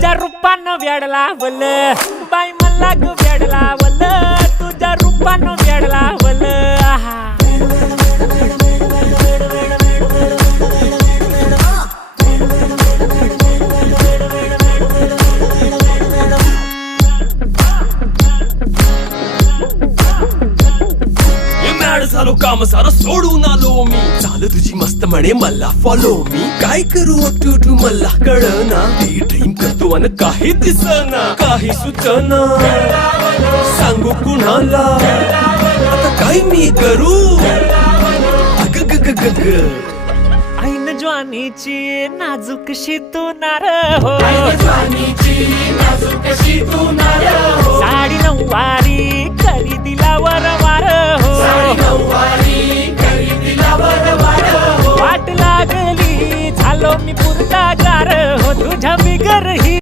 तुझ्या रूपानं वेड लावल बाई मला ग वेड लावल तुझ्या रूपानं वेड लावल आहा झालो काम सारं सोडून आलो मी चाल तुझी मस्त म्हणे मला फॉलो मी काय करू टू मला कळना ती ड्रीम करतो अन काही दिसना काही सुचना सांगू कुणाला आता काय मी करू अग ग ग ग ग ऐन ज्वानीची नाजूकशी तू नार हो साडी नऊवारी करी दिला वरवार हो वाट लागली झालो मी पुरता गार हो तुझ्या बिगर ही